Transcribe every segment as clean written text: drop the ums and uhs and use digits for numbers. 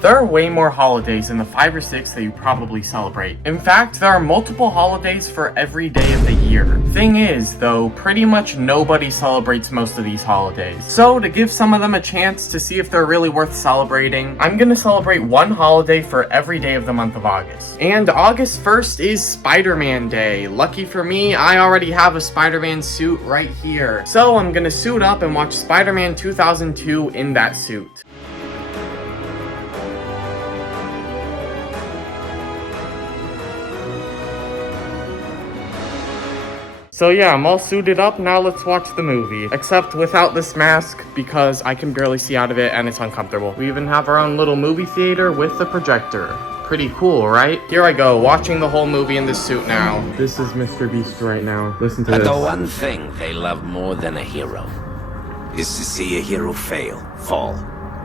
There are way more holidays than the 5 or 6 that you probably celebrate. In fact, there are multiple holidays for every day of the year. Thing is, though, pretty much nobody celebrates most of these holidays. So, to give some of them a chance to see if they're really worth celebrating, I'm gonna celebrate one holiday for every day of the month of August. And August 1st is Spider-Man Day. Lucky for me, I already have a Spider-Man suit right here. So, I'm gonna suit up and watch Spider-Man 2002 in that suit. So yeah, I'm all suited up, now let's watch the movie. Except without this mask, because I can barely see out of it and it's uncomfortable. We even have our own little movie theater with a projector. Pretty cool, right? Here I go, watching the whole movie in this suit now. This is Mr. Beast right now. Listen to this. The one thing they love more than a hero is to see a hero fail, fall,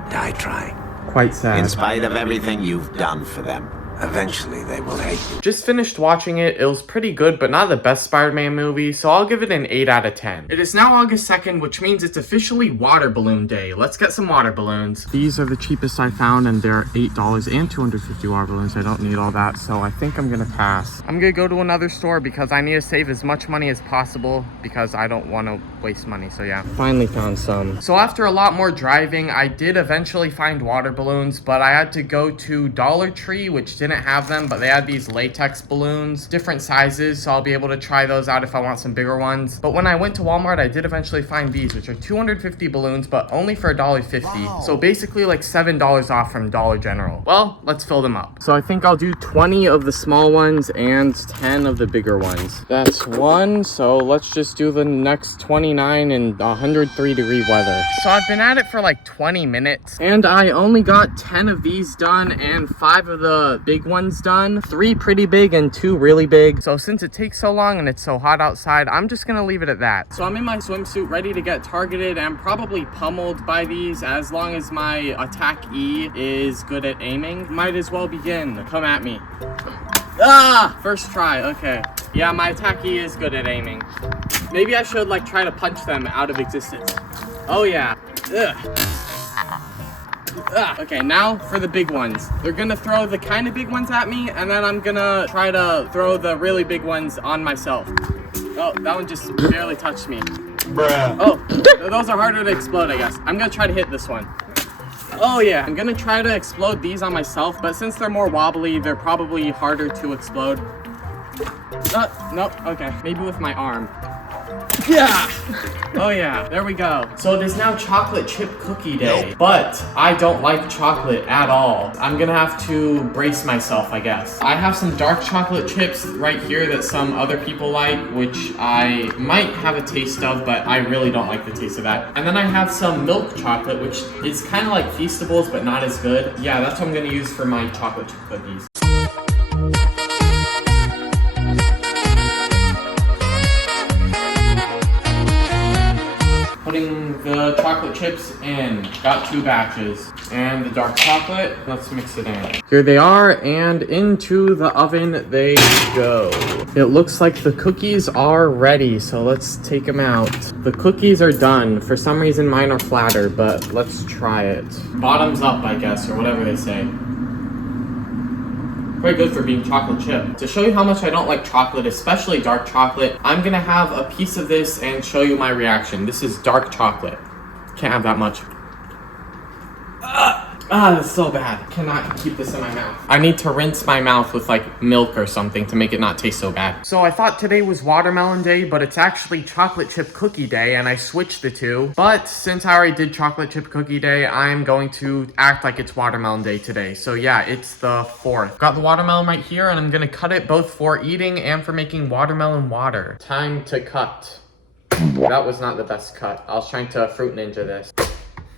die trying. Quite sad. In spite of everything you've done for them, eventually they will hate you. Just finished watching it. It was pretty good, but not the best Spider-Man movie, so I'll give it an 8 out of 10. It is now August 2nd, which means it's officially water balloon day. Let's get some water balloons. These are the cheapest I found, and they're $8 and 250 water balloons. I don't need all that, so I think I'm gonna pass. I'm gonna go to another store because I need to save as much money as possible because I don't want to waste money, so yeah. Finally found some. So after a lot more driving, I did eventually find water balloons, but I had to go to Dollar Tree, which didn't have them, but they had these latex balloons, different sizes, so I'll be able to try those out if I want some bigger ones. But when I went to Walmart, I did eventually find these, which are 250 balloons, but only for $1.50. Wow. So basically like $7 off from Dollar General. Well, let's fill them up. So I think I'll do 20 of the small ones and 10 of the bigger ones. That's one, so let's just do the next 29 in 103-degree weather. So I've been at it for like 20 minutes, and I only got 10 of these done and 5 of the big ones done. 3 pretty big and 2 really big. So since it takes so long and it's so hot outside, I'm just gonna leave it at that. So I'm in my swimsuit ready to get targeted and probably pummeled by these as long as my attack E is good at aiming. Might as well begin. Come at me. Ah! First try, okay. Yeah, my attack E is good at aiming. Maybe I should like try to punch them out of existence. Oh yeah. Ugh. Okay, now for the big ones. They're gonna throw the kind of big ones at me, and then I'm gonna try to throw the really big ones on myself. Oh, that one just barely touched me. Bruh. Oh, those are harder to explode, I guess. I'm gonna try to hit this one. Oh yeah, I'm gonna try to explode these on myself, but since they're more wobbly, they're probably harder to explode. Nope, okay. Maybe with my arm. Yeah! Oh yeah, there we go. So it is now chocolate chip cookie day, but I don't like chocolate at all. I'm gonna have to brace myself, I guess. I have some dark chocolate chips right here that some other people like, which I might have a taste of, but I really don't like the taste of that. And then I have some milk chocolate, which is kind of like Feastables, but not as good. Yeah, that's what I'm gonna use for my chocolate chip cookies. Putting the chocolate chips in. Got 2 batches. And the dark chocolate, let's mix it in. Here they are, and into the oven they go. It looks like the cookies are ready, so let's take them out. The cookies are done. For some reason mine are flatter, but let's try it. Bottoms up, I guess, or whatever they say. Very good for being chocolate chip. To show you how much I don't like chocolate, especially dark chocolate, I'm gonna have a piece of this and show you my reaction. This is dark chocolate. Can't have that much. That's so bad. Cannot keep this in my mouth. I need to rinse my mouth with like milk or something to make it not taste so bad. So I thought today was watermelon day, but it's actually chocolate chip cookie day, and I switched the two. But since I already did chocolate chip cookie day, I'm going to act like it's watermelon day today. So yeah, it's the 4th. Got the watermelon right here, and I'm gonna cut it both for eating and for making watermelon water. Time to cut. That was not the best cut. I was trying to Fruit Ninja this.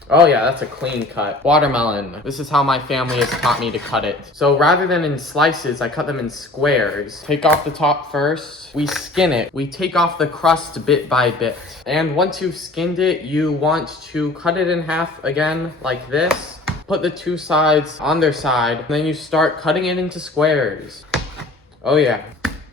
Oh yeah, that's a clean cut. Watermelon. This is how my family has taught me to cut it. So rather than in slices, I cut them in squares. Take off the top first. We skin it. We take off the crust bit by bit. And once you've skinned it, you want to cut it in half again, like this. Put the 2 sides on their side. And then you start cutting it into squares. Oh yeah.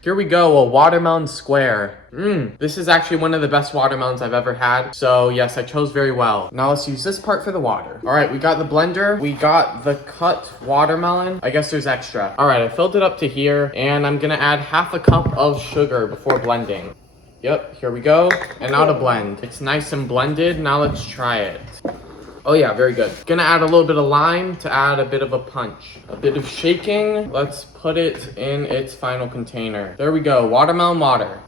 Here we go, a watermelon square. This is actually one of the best watermelons I've ever had. So yes, I chose very well. Now let's use this part for the water. All right, we got the blender. We got the cut watermelon. I guess there's extra. All right, I filled it up to here and I'm gonna add half a cup of sugar before blending. Yep, here we go. And now to blend. It's nice and blended. Now let's try it. Oh yeah, very good. Gonna add a little bit of lime to add a bit of a punch. A bit of shaking. Let's put it in its final container. There we go, watermelon water.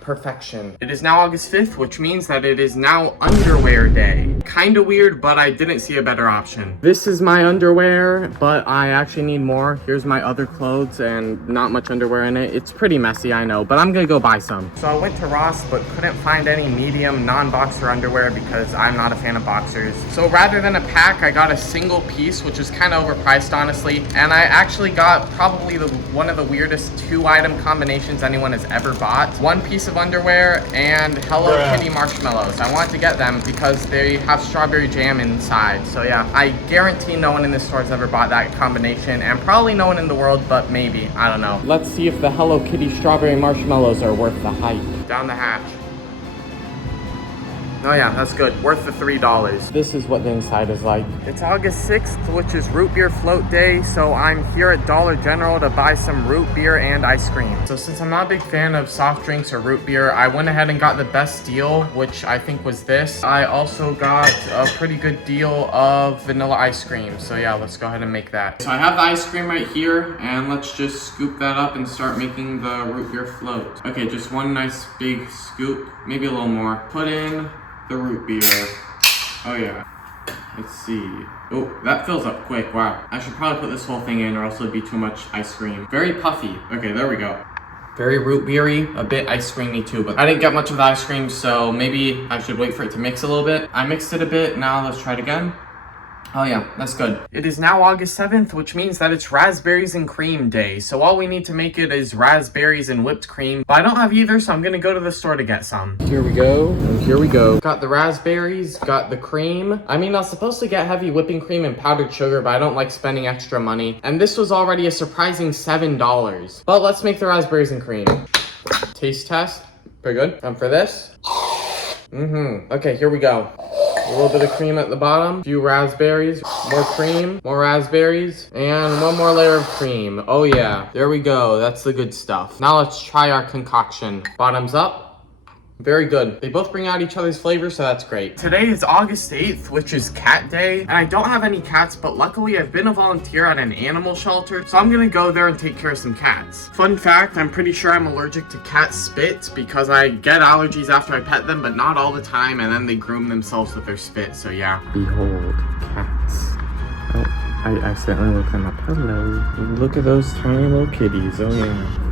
Perfection. It is now August 5th, which means that it is now underwear day. Kinda weird, but I didn't see a better option. This is my underwear, but I actually need more. Here's my other clothes and not much underwear in it. It's pretty messy, I know, but I'm gonna go buy some. So I went to Ross, but couldn't find any medium non-boxer underwear because I'm not a fan of boxers. So rather than a pack, I got a single piece, which is kind of overpriced, honestly. And I actually got probably one of the weirdest 2-item combinations anyone has ever bought. One piece of underwear and Hello Kitty marshmallows. I wanted to get them because they have strawberry jam inside. So yeah, I guarantee no one in this store has ever bought that combination, and probably no one in the world, but maybe, I don't know. Let's see if the Hello Kitty strawberry marshmallows are worth the hype. Down the hatch. Oh yeah, that's good. Worth the $3. This is what the inside is like. It's August 6th, which is root beer float day, so I'm here at Dollar General to buy some root beer and ice cream. So since I'm not a big fan of soft drinks or root beer, I went ahead and got the best deal, which I think was this. I also got a pretty good deal of vanilla ice cream. So yeah, let's go ahead and make that. So I have the ice cream right here, and let's just scoop that up and start making the root beer float. Okay, just one nice big scoop, maybe a little more. Put in the root beer. Oh yeah. Let's see. Oh, that fills up quick. Wow. I should probably put this whole thing in or else it'd be too much ice cream. Very puffy. Okay, there we go. Very root beery, a bit ice creamy too, but I didn't get much of the ice cream, so maybe I should wait for it to mix a little bit. I mixed it a bit. Now let's try it again. Oh yeah, that's good. It is now August 7th, which means that it's raspberries and cream day. So all we need to make it is raspberries and whipped cream. But I don't have either, so I'm gonna go to the store to get some. Here we go, and here we go. Got the raspberries, got the cream. I mean, I was supposed to get heavy whipping cream and powdered sugar, but I don't like spending extra money. And this was already a surprising $7. But let's make the raspberries and cream. Taste test. Pretty good. Time for this. Okay, here we go. A little bit of cream at the bottom, a few raspberries, more cream, more raspberries, and one more layer of cream. Oh yeah, there we go. That's the good stuff. Now let's try our concoction. Bottoms up. Very good. They both bring out each other's flavors, so that's great. Today is August 8th, which is cat day, and I don't have any cats, but luckily I've been a volunteer at an animal shelter, so I'm gonna go there and take care of some cats. Fun fact, I'm pretty sure I'm allergic to cat spit because I get allergies after I pet them, but not all the time, and then they groom themselves with their spit, so yeah. Behold, cats. Oh, I accidentally looked them up. Hello. Look at those tiny little kitties. Oh yeah.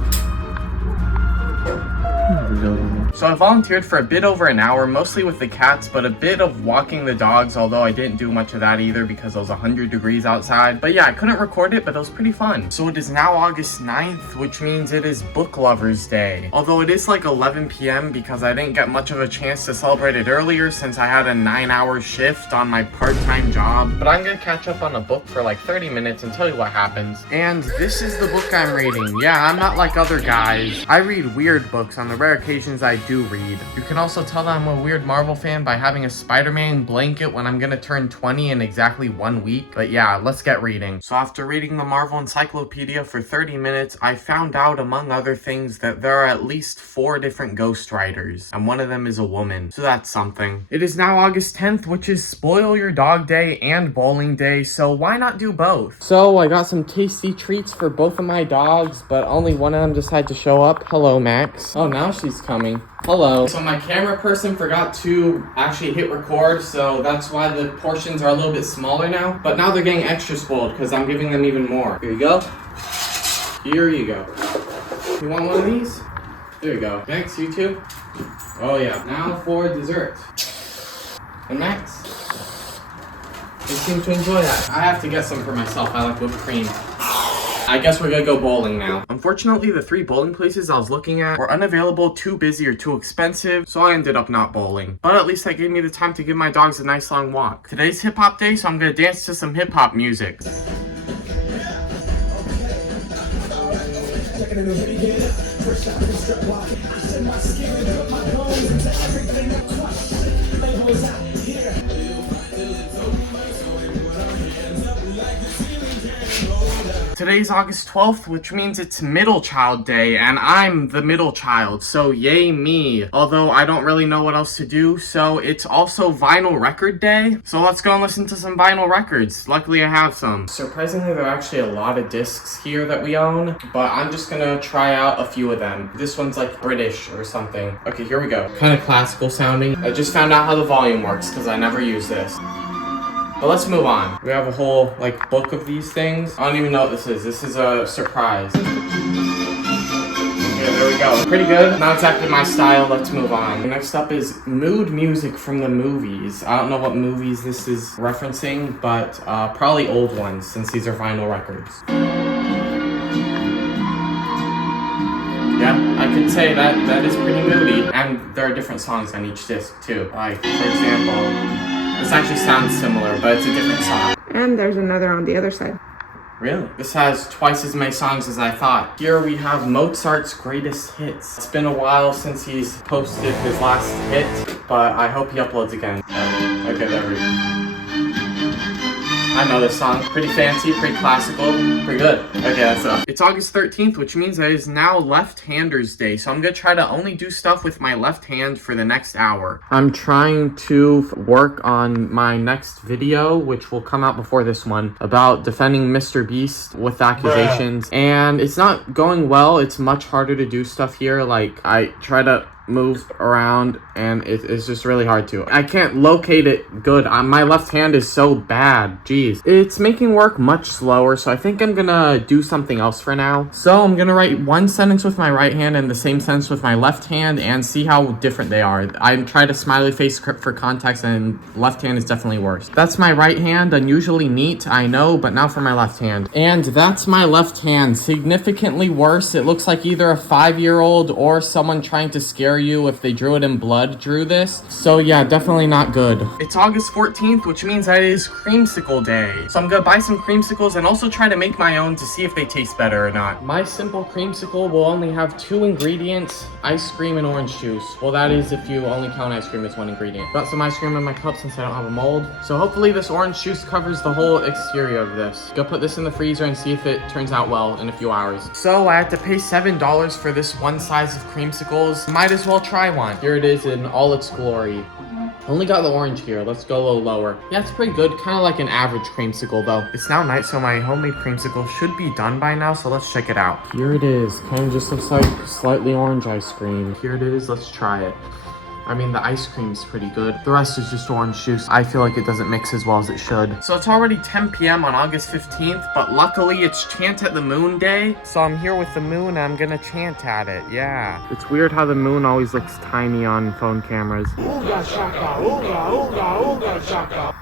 So I volunteered for a bit over an hour, mostly with the cats, but a bit of walking the dogs, although I didn't do much of that either because it was 100 degrees outside. But yeah, I couldn't record it, but it was pretty fun. So it is now August 9th, which means it is Book Lovers Day. Although it is like 11 p.m. because I didn't get much of a chance to celebrate it earlier since I had a 9-hour shift on my part-time job. But I'm gonna catch up on a book for like 30 minutes and tell you what happens. And this is the book I'm reading. Yeah, I'm not like other guys. I read weird books on the rare occasions I do read. You can also tell that I'm a weird Marvel fan by having a Spider-Man blanket when I'm gonna turn 20 in exactly 1 week. But yeah, let's get reading. So after reading the Marvel Encyclopedia for 30 minutes, I found out, among other things, that there are at least 4 different Ghost Riders, and one of them is a woman. So that's something. It is now August 10th, which is Spoil Your Dog Day and Bowling Day, so why not do both? So I got some tasty treats for both of my dogs, but only one of them decided to show up. Hello, Max. Oh, now she's coming. Hello. So my camera person forgot to actually hit record, so that's why the portions are a little bit smaller now. But now they're getting extra spoiled because I'm giving them even more. Here you go. Here you go. You want one of these? There you go. Max, you too? Oh yeah. Now for dessert. And Max? They seem to enjoy that. I have to get some for myself. I like whipped cream. I guess we're gonna go bowling now. Unfortunately, the 3 bowling places I was looking at were unavailable, too busy, or too expensive, so I ended up not bowling. But at least that gave me the time to give my dogs a nice long walk. Today's hip hop day, so I'm gonna dance to some hip hop music. Today's August 12th, which means it's Middle Child Day, and I'm the middle child, so yay me. Although I don't really know what else to do, so it's also Vinyl Record Day. So let's go and listen to some vinyl records. Luckily I have some. Surprisingly, there are actually a lot of discs here that we own, but I'm just gonna try out a few of them. This one's like British or something. Okay, here we go. Kind of classical sounding. I just found out how the volume works because I never use this. But let's move on. We have a whole like book of these things. I don't even know what this is. This is a surprise. Okay, there we go. Pretty good. Not exactly my style. Let's move on. Next up is mood music from the movies. I don't know what movies this is referencing, but probably old ones since these are vinyl records. Yeah, I could say that is pretty moody. And there are different songs on each disc too. Like, for example, this actually sounds similar, but it's a different song. And there's another on the other side. Really? This has twice as many songs as I thought. Here we have Mozart's greatest hits. It's been a while since he's posted his last hit, but I hope he uploads again. Okay, there we go. I know this song. Pretty fancy, pretty classical, pretty good. Okay, that's enough. It's August 13th, which means that it is now Left-Handers Day, so I'm gonna try to only do stuff with my left hand for the next hour. I'm trying to work on my next video, which will come out before this one, about defending Mr. Beast with accusations, and it's not going well. It's much harder to do stuff here. Like, I try to move around and it's just really hard to. I can't locate it good. My left hand is so bad. Jeez. It's making work much slower, so I think I'm gonna do something else for now. So I'm gonna write one sentence with my right hand and the same sentence with my left hand and see how different they are. I tried a smiley face for context and left hand is definitely worse. That's my right hand, unusually neat, I know, but now for my left hand. And that's my left hand, significantly worse. It looks like either a 5-year-old or someone trying to scare you if they drew it in blood drew this. So yeah, definitely not good. It's August 14th, which means that it is Creamsicle Day. So I'm gonna buy some creamsicles and also try to make my own to see if they taste better or not. My simple creamsicle will only have 2 ingredients, ice cream and orange juice. Well, that is if you only count ice cream as 1 ingredient. Got some ice cream in my cup since I don't have a mold. So hopefully this orange juice covers the whole exterior of this. Go put this in the freezer and see if it turns out well in a few hours. So I had to pay $7 for this one size of creamsicles. Might as well try one. Here it is in all its glory. Only got the orange here. Let's go a little lower. Yeah, it's pretty good. Kind of like an average creamsicle though. It's now night, so my homemade creamsicle should be done by now, so let's check it out. Here it is. Kind of just looks like slightly orange ice cream. Here it is. Let's try it. I mean, the ice cream's pretty good. The rest is just orange juice. I feel like it doesn't mix as well as it should. So it's already 10 p.m. on August 15th, but luckily it's Chant at the Moon Day. So I'm here with the moon and I'm gonna chant at it, yeah. It's weird how the moon always looks tiny on phone cameras. Ooga shaka, ooga, ooga, ooga shaka.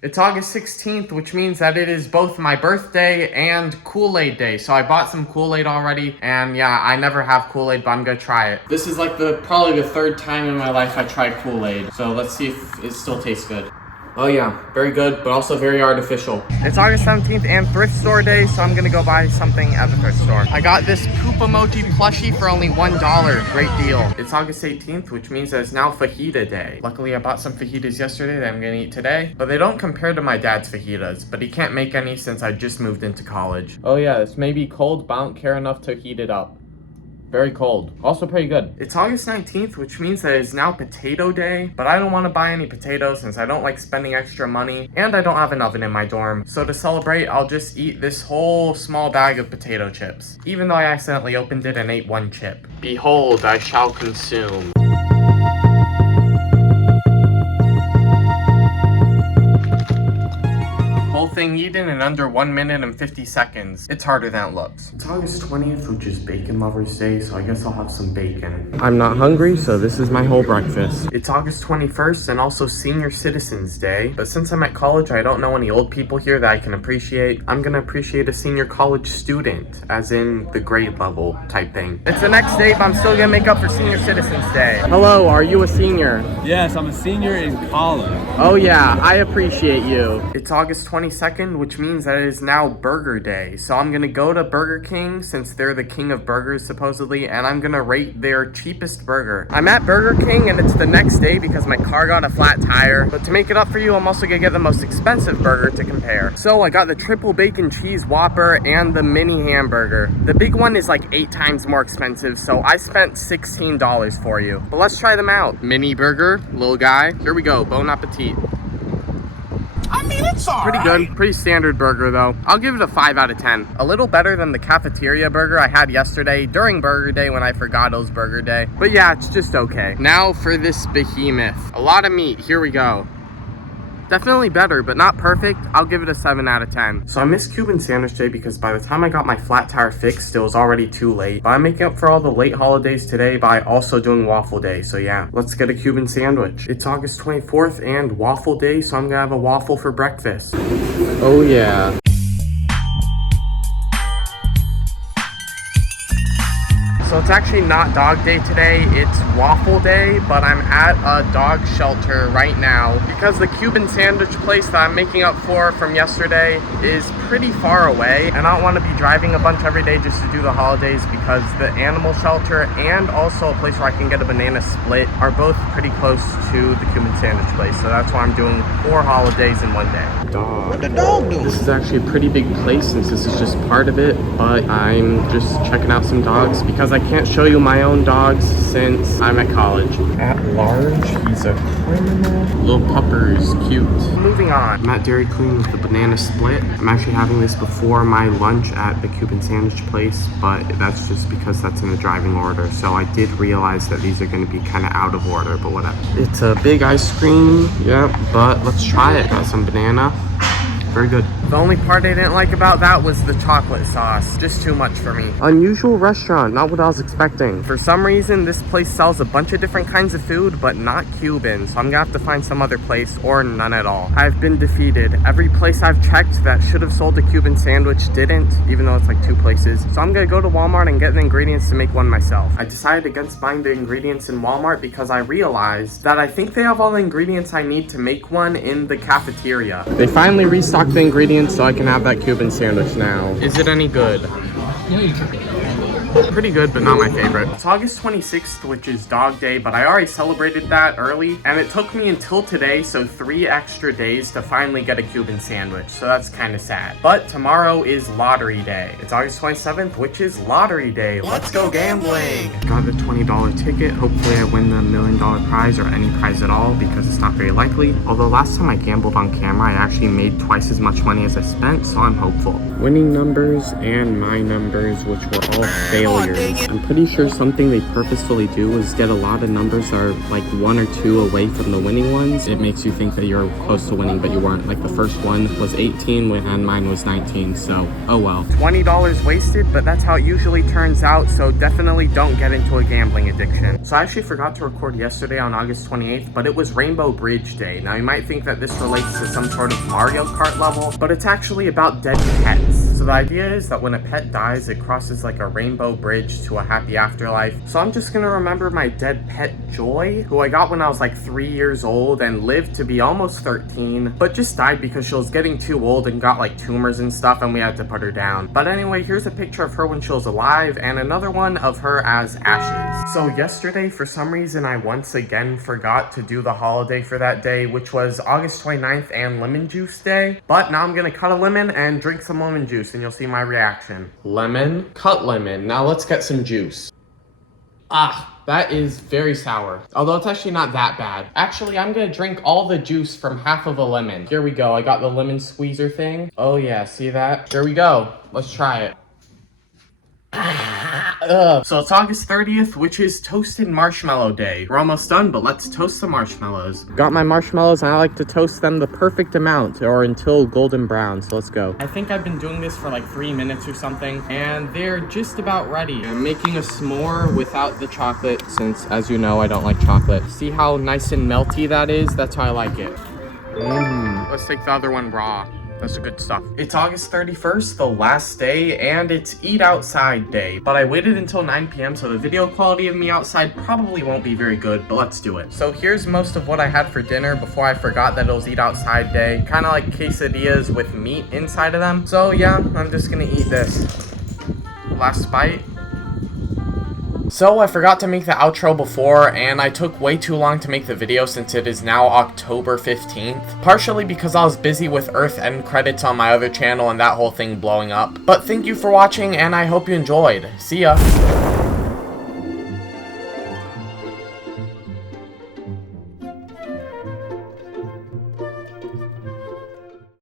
It's August 16th, which means that it is both my birthday and Kool-Aid Day. So I bought some Kool-Aid already, and yeah, I never have Kool-Aid, but I'm gonna try it. This is like probably the 3rd time in my life I tried Kool-Aid. So let's see if it still tastes good. Oh yeah, very good, but also very artificial. It's August 17th and thrift store day, so I'm gonna go buy something at the thrift store. I got this poop emoji plushie for only $1. Great deal. It's August 18th, which means that it's now fajita day. Luckily, I bought some fajitas yesterday that I'm gonna eat today, but they don't compare to my dad's fajitas, but he can't make any since I just moved into college. Oh yeah, this may be cold, but I don't care enough to heat it up. Very cold. Also pretty good. It's August 19th, which means that it's now potato day, but I don't want to buy any potatoes since I don't like spending extra money, and I don't have an oven in my dorm. So to celebrate, I'll just eat this whole small bag of potato chips, even though I accidentally opened it and ate 1 chip. Behold, I shall consume. Thing eaten in under 1 minute and 50 seconds. It's harder than it looks. It's August 20th, which is Bacon Lovers Day, so I guess I'll have some bacon. I'm not hungry, so this is my whole breakfast. It's August 21st and also Senior Citizens Day, but since I'm at college, I don't know any old people here that I can appreciate. I'm gonna appreciate a senior college student, as in the grade level type thing. It's the next day, but I'm still gonna make up for Senior Citizens Day. Hello, are you a senior? Yes, I'm a senior in college. Oh yeah, I appreciate you. It's August 22nd. 2nd, which means that it is now Burger Day. So I'm gonna go to Burger King, since they're the king of burgers supposedly, and I'm gonna rate their cheapest burger. I'm at Burger King and it's the next day because my car got a flat tire. But to make it up for you, I'm also gonna get the most expensive burger to compare. So I got the triple bacon cheese Whopper and the mini hamburger. The big one is like 8 times more expensive, so I spent $16 for you. But let's try them out. Mini burger, little guy. Here we go, bon appetit. I mean, it's all Pretty good, pretty standard burger though. I'll give it a 5 out of 10. A little better than the cafeteria burger I had yesterday during Burger Day when I forgot it was Burger Day. But yeah, it's just okay. Now for this behemoth. A lot of meat, here we go. Definitely better, but not perfect. I'll give it a 7 out of 10. So I missed Cuban Sandwich Day because by the time I got my flat tire fixed, it was already too late. But I'm making up for all the late holidays today by also doing Waffle Day. So yeah, let's get a Cuban sandwich. It's August 24th and Waffle Day, so I'm gonna have a waffle for breakfast. Oh yeah. So it's actually not dog day today, it's waffle day, but I'm at a dog shelter right now because the Cuban sandwich place that I'm making up for from yesterday is pretty far away, and I don't want to be driving a bunch every day just to do the holidays because the animal shelter and also a place where I can get a banana split are both pretty close to the Cuban sandwich place. So that's why I'm doing 4 holidays in one day. Dog. What the dog doing? This is actually a pretty big place since this is just part of it, but I'm just checking out some dogs because I can't show you my own dogs since I'm at college. At large, he's a criminal. Little pupper's cute. Moving on. I'm at Dairy Queen with the banana split. I'm actually having this before my lunch at the Cuban sandwich place, but that's just because that's in the driving order. So I did realize that these are going to be kind of out of order, but whatever. It's a big ice cream, yep, but let's try it. Got some banana. Very good. The only part I didn't like about that was the chocolate sauce. Just too much for me. Unusual restaurant, not what I was expecting. For some reason, this place sells a bunch of different kinds of food, but not Cuban. So I'm gonna have to find some other place or none at all. I've been defeated. Every place I've checked that should have sold a Cuban sandwich didn't, even though it's like 2 places. So I'm gonna go to Walmart and get the ingredients to make one myself. I decided against buying the ingredients in Walmart because I realized that I think they have all the ingredients I need to make one in the cafeteria. They finally restocked the ingredients so I can have that Cuban sandwich now. Is it any good? Pretty good, but not my favorite. It's August 26th, which is Dog Day, but I already celebrated that early, and it took me until today, so 3 extra days to finally get a Cuban sandwich, so that's kind of sad. But tomorrow is Lottery Day. It's August 27th, which is Lottery Day. Let's go gambling! Got the $20 ticket. Hopefully I win the $1 million prize or any prize at all, because it's not very likely. Although last time I gambled on camera, I actually made twice as much money as I spent, so I'm hopeful. Winning numbers and my numbers, which were all failures. I'm pretty sure something they purposefully do is get a lot of numbers that are like 1 or 2 away from the winning ones. It makes you think that you're close to winning, but you weren't. Like the first one was 18 and mine was 19, so oh well. $20 wasted, but that's how it usually turns out, so definitely don't get into a gambling addiction. So I actually forgot to record yesterday on August 28th, but it was Rainbow Bridge Day. Now you might think that this relates to some sort of Mario Kart level, but it's actually about dead pets. So the idea is that when a pet dies, it crosses like a rainbow bridge to a happy afterlife. So I'm just gonna remember my dead pet Joy, who I got when I was like 3 years old and lived to be almost 13, but just died because she was getting too old and got like tumors and stuff and we had to put her down. But anyway, here's a picture of her when she was alive and another one of her as ashes. So yesterday, for some reason, I once again forgot to do the holiday for that day, which was August 29th and Lemon Juice Day. But now I'm gonna cut a lemon and drink some lemon juice and you'll see my reaction. Lemon, cut lemon. Now let's get some juice. Ah, that is very sour. Although it's actually not that bad. Actually, I'm gonna drink all the juice from half of a lemon. Here we go, I got the lemon squeezer thing. Oh yeah, see that? Here we go, let's try it. So it's August 30th, which is Toasted Marshmallow Day. We're almost done, but let's toast some marshmallows. Got my marshmallows, and I like to toast them the perfect amount, or until golden brown, so let's go. I think I've been doing this for like 3 minutes or something, and they're just about ready. I'm making a s'more without the chocolate, since, as you know, I don't like chocolate. See how nice and melty that is? That's how I like it. Let's take the other one raw. That's the good stuff. It's August 31st, the last day, and it's Eat Outside Day. But I waited until 9 p.m., so the video quality of me outside probably won't be very good, but let's do it. So here's most of what I had for dinner before I forgot that it was Eat Outside Day. Kind of like quesadillas with meat inside of them. So yeah, I'm just gonna eat this. Last bite. So I forgot to make the outro before, and I took way too long to make the video since it is now October 15th, partially because I was busy with Earth end credits on my other channel and that whole thing blowing up. But thank you for watching, and I hope you enjoyed. See ya!